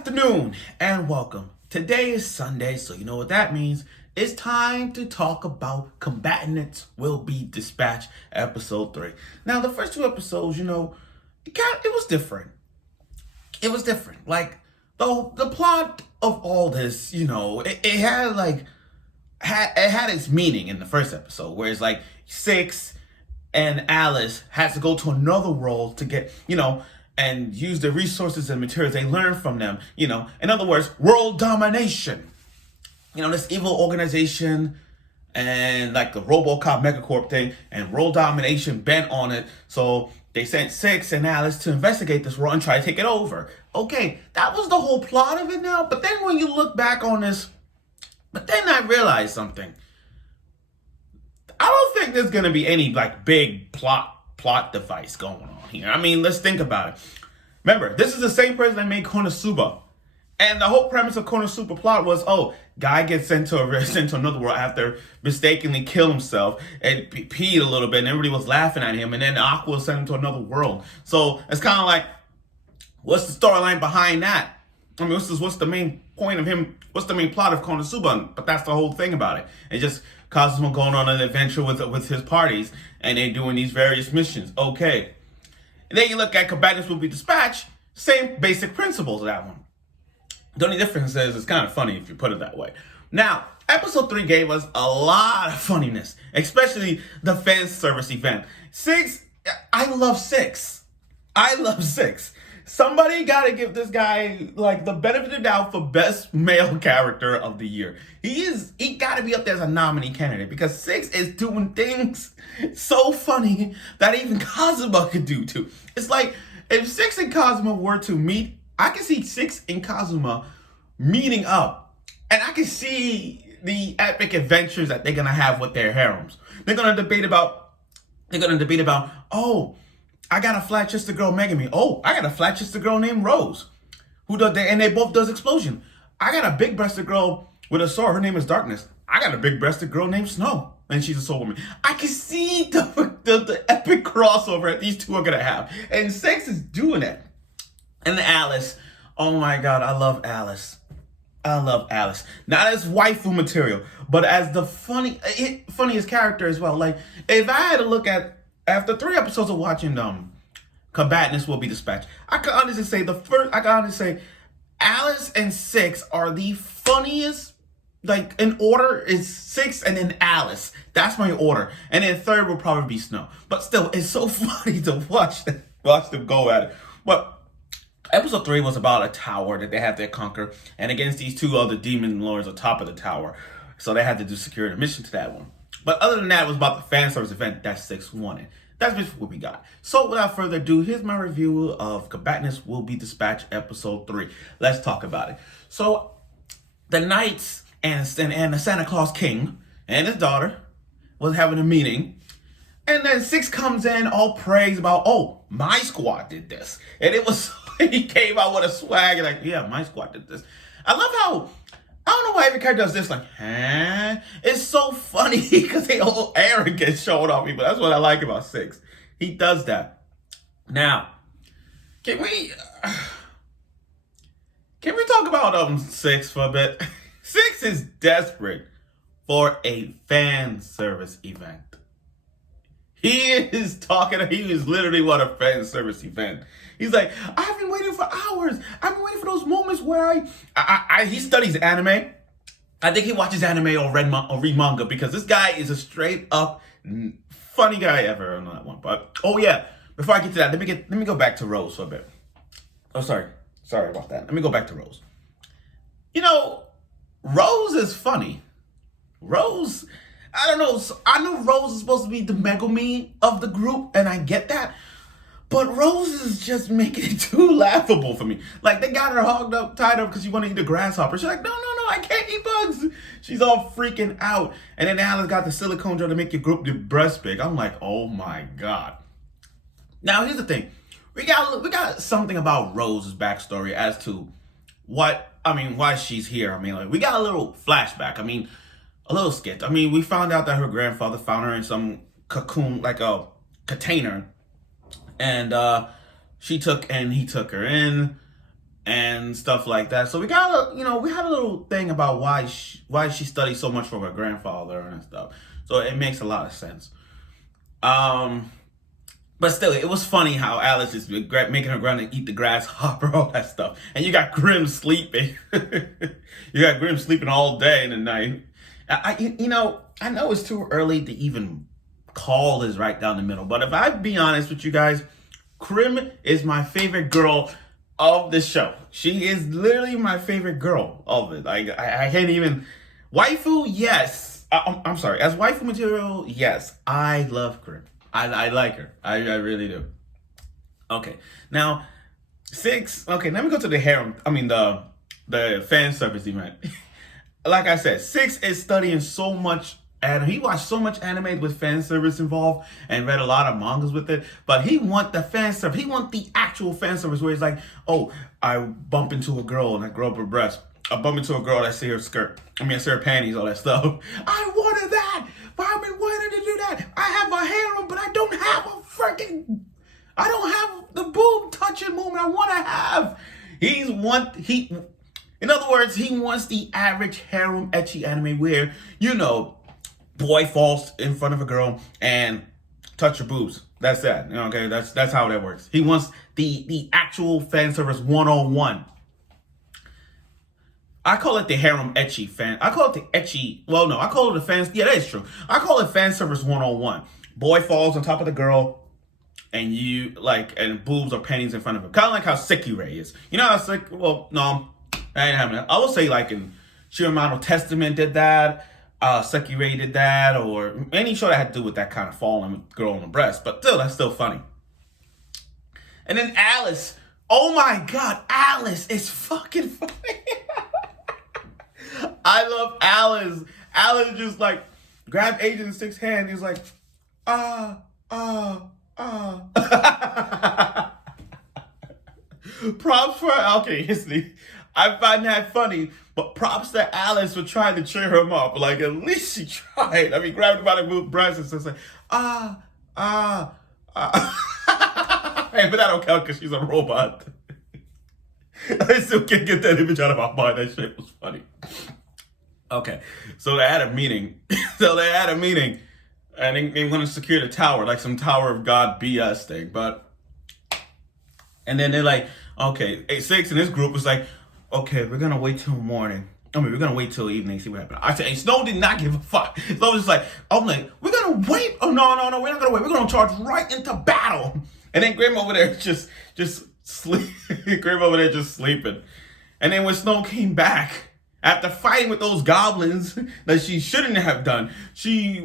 afternoon and welcome. Today is Sunday, so you know what that means. It's time to talk about Combatants Will Be Dispatched, episode 3. Now, the first two episodes, it was different. It was different. Like, the plot of all this, it had its meaning in the first episode, where it's like Six and Alice has to go to another world to get, and use the resources and materials they learn from them, in other words, world domination. This evil organization and like the RoboCop Megacorp thing and world domination bent on it. So they sent Six and Alice to investigate this world and try to take it over. Okay, that was the whole plot of it now. But then when you look back on this, I realized something. I don't think there's going to be any like big plot device going on here. I mean, let's think about it. Remember, this is the same person that made Konosuba. And the whole premise of Konosuba plot was, guy gets sent to another world after mistakenly killed himself and peed a little bit and everybody was laughing at him, and then Aqua sent him to another world. So it's kind of like, what's the storyline behind that? I mean, what's the main point of him? What's the main plot of Konosuba? But that's the whole thing about it. It just causes him going on an adventure with his parties, and they're doing these various missions. Okay. And then you look at Combatants Will Be Dispatched, same basic principles of that one. The only difference is it's kind of funny if you put it that way. Now, episode 3 gave us a lot of funniness, especially the fan service event. I love Six. Somebody got to give this guy like the benefit of the doubt for best male character of the year. He got to be up there as a nominee candidate because Six is doing things so funny that even Kazuma could do too. It's like if Six and Kazuma were to meet, I can see Six and Kazuma meeting up, and I can see the epic adventures that they're gonna have with their harems. They're gonna debate about, I got a flat chested girl Megami. Oh, I got a flat chested girl named Rose, and they both does explosion. I got a big breasted girl with a sword. Her name is Darkness. I got a big breasted girl named Snow, and she's a soul woman. I can see the epic crossover that these two are gonna have, and Six is doing it. And Alice, oh my God, I love Alice. Not as waifu material, but as the funniest character as well. Like, if I had to look at, after 3 episodes of watching Combatants Will Be Dispatched, I can honestly say Alice and Six are the funniest. Like, in order is Six and then Alice. That's my order. And then third will probably be Snow. But still, it's so funny to watch them go at it. But episode 3 was about a tower that they had to conquer, and against these 2 other demon lords on top of the tower. So they had to do security mission to that one. But other than that, it was about the fan service event that Six wanted. That's basically what we got. So without further ado, here's my review of Combatants Will Be Dispatched episode 3. Let's talk about it. So the knights and the Santa Claus King and his daughter was having a meeting. And then Six comes in, all praise about, my squad did this. And it was, he came out with a swag, and like, yeah, my squad did this. I love how, I don't know why every character does this, like, huh? It's so funny because they all arrogant showing off people. That's what I like about Six. He does that. Now, can we talk about Six for a bit? Six is desperate for a fan service event. He is literally what a fan service event. He's like, I've been waiting for hours. I've been waiting for those moments where he studies anime. I think he watches anime or read manga because this guy is a straight up funny guy ever on that one. But, before I get to that, let me go back to Rose for a bit. Oh, sorry about that. Let me go back to Rose. Rose is funny. Rose, I don't know. I know Rose is supposed to be the Megumi of the group, and I get that. But Rose is just making it too laughable for me. Like, they got her tied up because she want to eat a grasshopper. She's like, no, I can't eat bugs. She's all freaking out. And then Alice got the silicone gel to make your breast big. I'm like, oh my God. Now, here's the thing. We got something about Rose's backstory as to why she's here. We got a little flashback. A little skit. We found out that her grandfather found her in some cocoon, like a container, and he took her in, and stuff like that. So we got we had a little thing about why she studied so much from her grandfather and stuff. So it makes a lot of sense. But still, it was funny how Alice is making her grandma eat the grasshopper, all that stuff. And you got Grim sleeping. You got Grim sleeping all day and the night. I know it's too early to even call this right down the middle. But if I be honest with you guys, Grim is my favorite girl of the show. She is literally my favorite girl of it. Like, I can't even... Waifu, yes. I'm sorry. As waifu material, yes. I love Grim. I like her. I really do. Okay. Now, 6. Okay, let me go to the harem. I mean, the fan service event. Like I said, 6 is studying so much. And he watched so much anime with fan service involved and read a lot of mangas with it. But he want the fan service. He want the actual fan service where he's like, oh, I bump into a girl and I grow up her breast. I bump into a girl and I see her skirt. I see her panties, all that stuff. I wanted that. But I've been wanting to do that. I have a harem, but I don't have the boob touching moment I want to have. In other words, he wants the average harem ecchi anime where, boy falls in front of a girl and touch her boobs. That's that. Okay, that's how that works. He wants the actual fan service 101. I call it the harem ecchi fan. I call it the ecchi. Well, no, I call it the fans. Yeah, that is true. I call it fan service 101. Boy falls on top of the girl, and and boobs or panties in front of him. Kind of like how Sekirei is. It's like, well, no, I ain't having that. I will say like in Shiromano Testament did that. Sekirei did that, or any show that had to do with that kind of falling with girl on the breast. But still, that's still funny. And then Alice. Oh my God, Alice is fucking funny. I love Alice. Alice just like grabbed Agent 6's hand. He's like, Props for I find that funny, but props to Alice for trying to cheer him up. Like, at least she tried. Grabbed him by the breast and says like, Hey, but that don't count because she's a robot. I still can't get that image out of my mind. That shit was funny. Okay, so they had a meeting. And they want to secure the tower, like some Tower of God BS thing. And then they're like, okay, 6 in this group was like, okay, we're gonna wait till morning. We're gonna wait till evening, see what happens. I said, and Snow did not give a fuck. Snow was just like, I'm like, we're gonna wait. Oh no, we're not gonna wait. We're gonna charge right into battle. And then Grim over there just sleep. Grim over there just sleeping. And then when Snow came back after fighting with those goblins that she shouldn't have done, she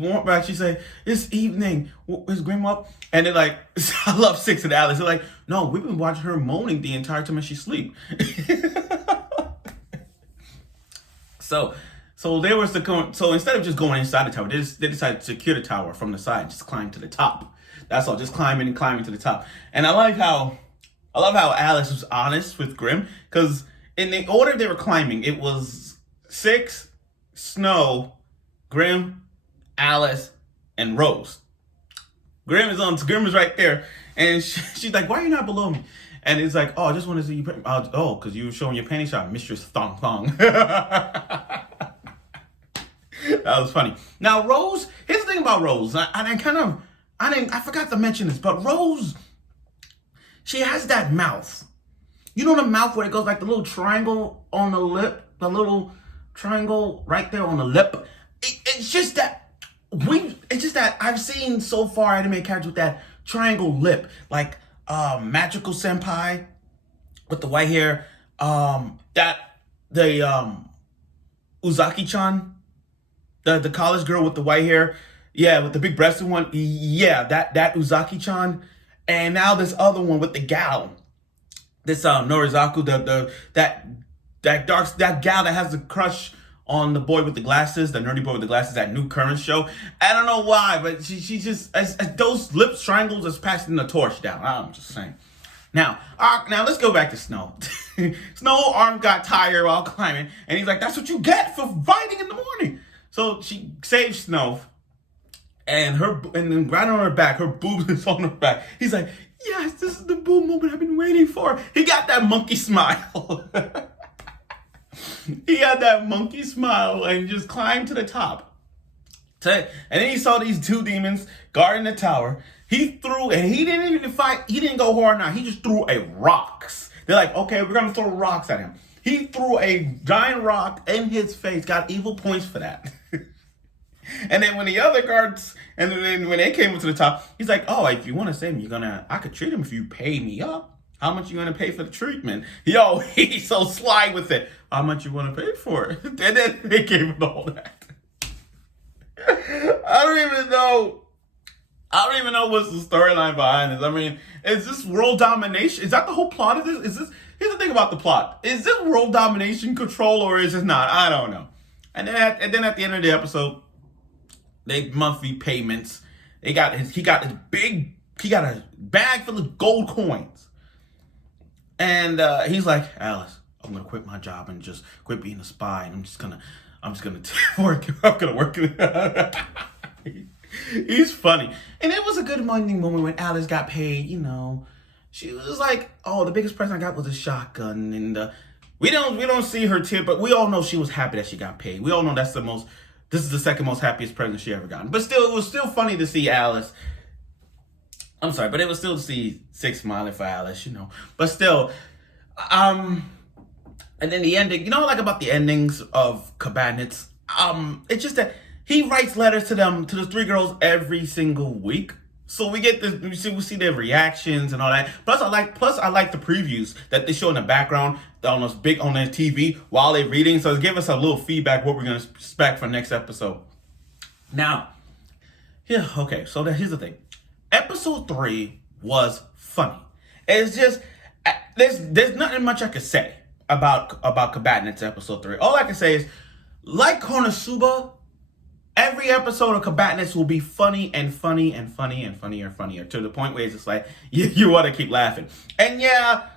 went back. She said, "It's evening. Is Grim up?" And they're like, I love 6 and Alice. They're like, no, we've been watching her moaning the entire time as she sleep. So there was so instead of just going inside the tower, they decided to secure the tower from the side, just climb to the top. That's all, just climbing to the top. And I love how Alice was honest with Grim, because in the order they were climbing, it was 6, Snow, Grim, Alice, and Rose. Grim is right there, and she's like, "Why are you not below me?" And it's like, "Oh, I just want to see you." Because you were showing your panty shot, Mistress Thong Thong. That was funny. Now, Rose. Here's the thing about Rose. I forgot to mention this, but Rose, she has that mouth. You know the mouth where it goes like the little triangle on the lip, the little triangle right there on the lip. It's just that I've seen so far anime characters with that triangle lip, like Magical Senpai with the white hair, Uzaki-chan, the college girl with the white hair, yeah, with the big breasted one, yeah, that Uzaki-chan, and now this other one with the gal, this Norizaku, that gal that has the crush on the boy with the glasses, the nerdy boy with the glasses, that new current show. I don't know why, but she just, as those lip triangles is passing the torch down. I'm just saying. Now let's go back to Snow. Snow arm got tired while climbing, and he's like, "That's what you get for fighting in the morning." So she saves Snow, and then right on her back, her boobs is on her back. He's like, Yes, this is the boom moment I've been waiting for. He got that monkey smile. He had that monkey smile and just climbed to the top. And then he saw these two demons guarding the tower. He threw, and he didn't even fight. He didn't go hard now. He just threw a rocks. They're like, okay, we're going to throw rocks at him. He threw a giant rock in his face, got evil points for that. And then when the other guards, and then when they came up to the top, he's like, oh, if you want to save him, I could treat him if you pay me up. How much you gonna pay for the treatment? Yo, he's so sly with it. How much you wanna pay for it? And then they gave him all that. I don't even know what's the storyline behind this. I mean, is this world domination? Is that the whole plot of this? Here's the thing about the plot. Is this world domination control or is it not? I don't know. And then at the end of the episode, they monthly payments. He got a bag full of gold coins. And he's like, Alice, I'm gonna quit my job and just quit being a spy, and I'm just gonna work. I'm gonna work. He's funny, and it was a good bonding moment when Alice got paid. You know, she was like, "Oh, the biggest present I got was a shotgun," and we don't see her tear, but we all know she was happy that she got paid. We all know this is the second most happiest present she ever gotten. But still, it was still funny to see Alice. I'm sorry, but it was still to see Six smiling for Alice, you know. But still, and then the ending, you know, like about the endings of Combatants, it's just that he writes letters to the three girls every single week. So we get this, we see their reactions and all that. Plus I like the previews that they show in the background on their TV while they're reading. So it give us a little feedback what we're gonna expect for next episode. Now, yeah, okay. So here's the thing. Episode 3 was funny. It's just there's nothing much I could say about Combatants episode 3. All I can say is, like Konosuba, every episode of Combatants will be funny and funny and funny and funnier and funnier to the point where it's just like you want to keep laughing. And yeah,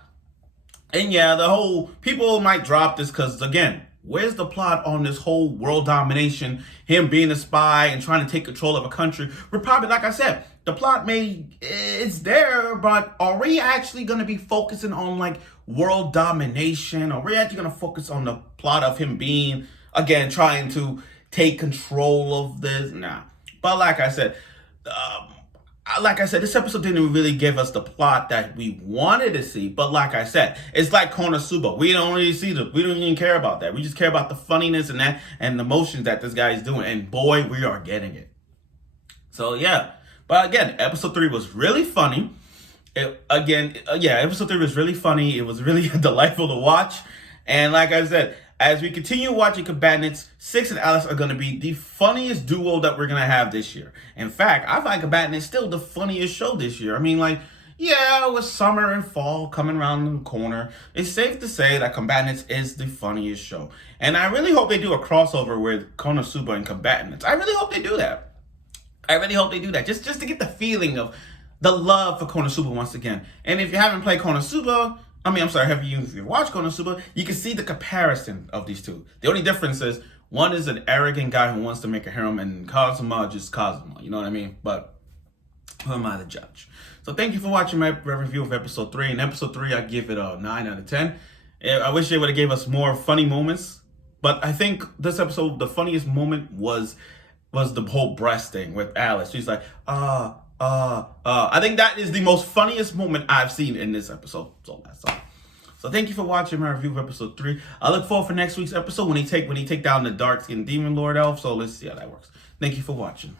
the whole people might drop this because again, where's the plot on this whole world domination, him being a spy and trying to take control of a country? We're probably, like I said, the plot it's there, but are we actually going to be focusing on like world domination? Are we actually going to focus on the plot of him being, again, trying to take control of this? Nah. But like I said, this episode didn't really give us the plot that we wanted to see. But like I said, it's like Konosuba. We don't really we don't even care about that. We just care about the funniness and that and the motions that this guy is doing. And boy, we are getting it. So yeah. But again, episode 3 was really funny. Episode 3 was really funny. It was really delightful to watch. And like I said, as we continue watching Combatants, Six and Alice are going to be the funniest duo that we're going to have this year. In fact, I find Combatants still the funniest show this year. I mean, like, yeah, with summer and fall coming around the corner, it's safe to say that Combatants is the funniest show. And I really hope they do a crossover with Konosuba and Combatants. I really hope they do that. Just to get the feeling of the love for Konosuba once again. And if you haven't played Konosuba, have you watched Konosuba, you can see the comparison of these two. The only difference is one is an arrogant guy who wants to make a harem, and Kazuma just Kazuma. You know what I mean? But who am I to judge? So thank you for watching my review of episode 3. In episode 3, I give it a 9 out of 10. I wish they would have gave us more funny moments. But I think this episode, the funniest moment was the whole breast thing with Alice. She's like, I think that is the most funniest moment I've seen in this episode. So that's all. So thank you for watching my review of episode 3. I look forward for next week's episode when he take down the dark skinned demon lord elf. So let's see how that works. Thank you for watching.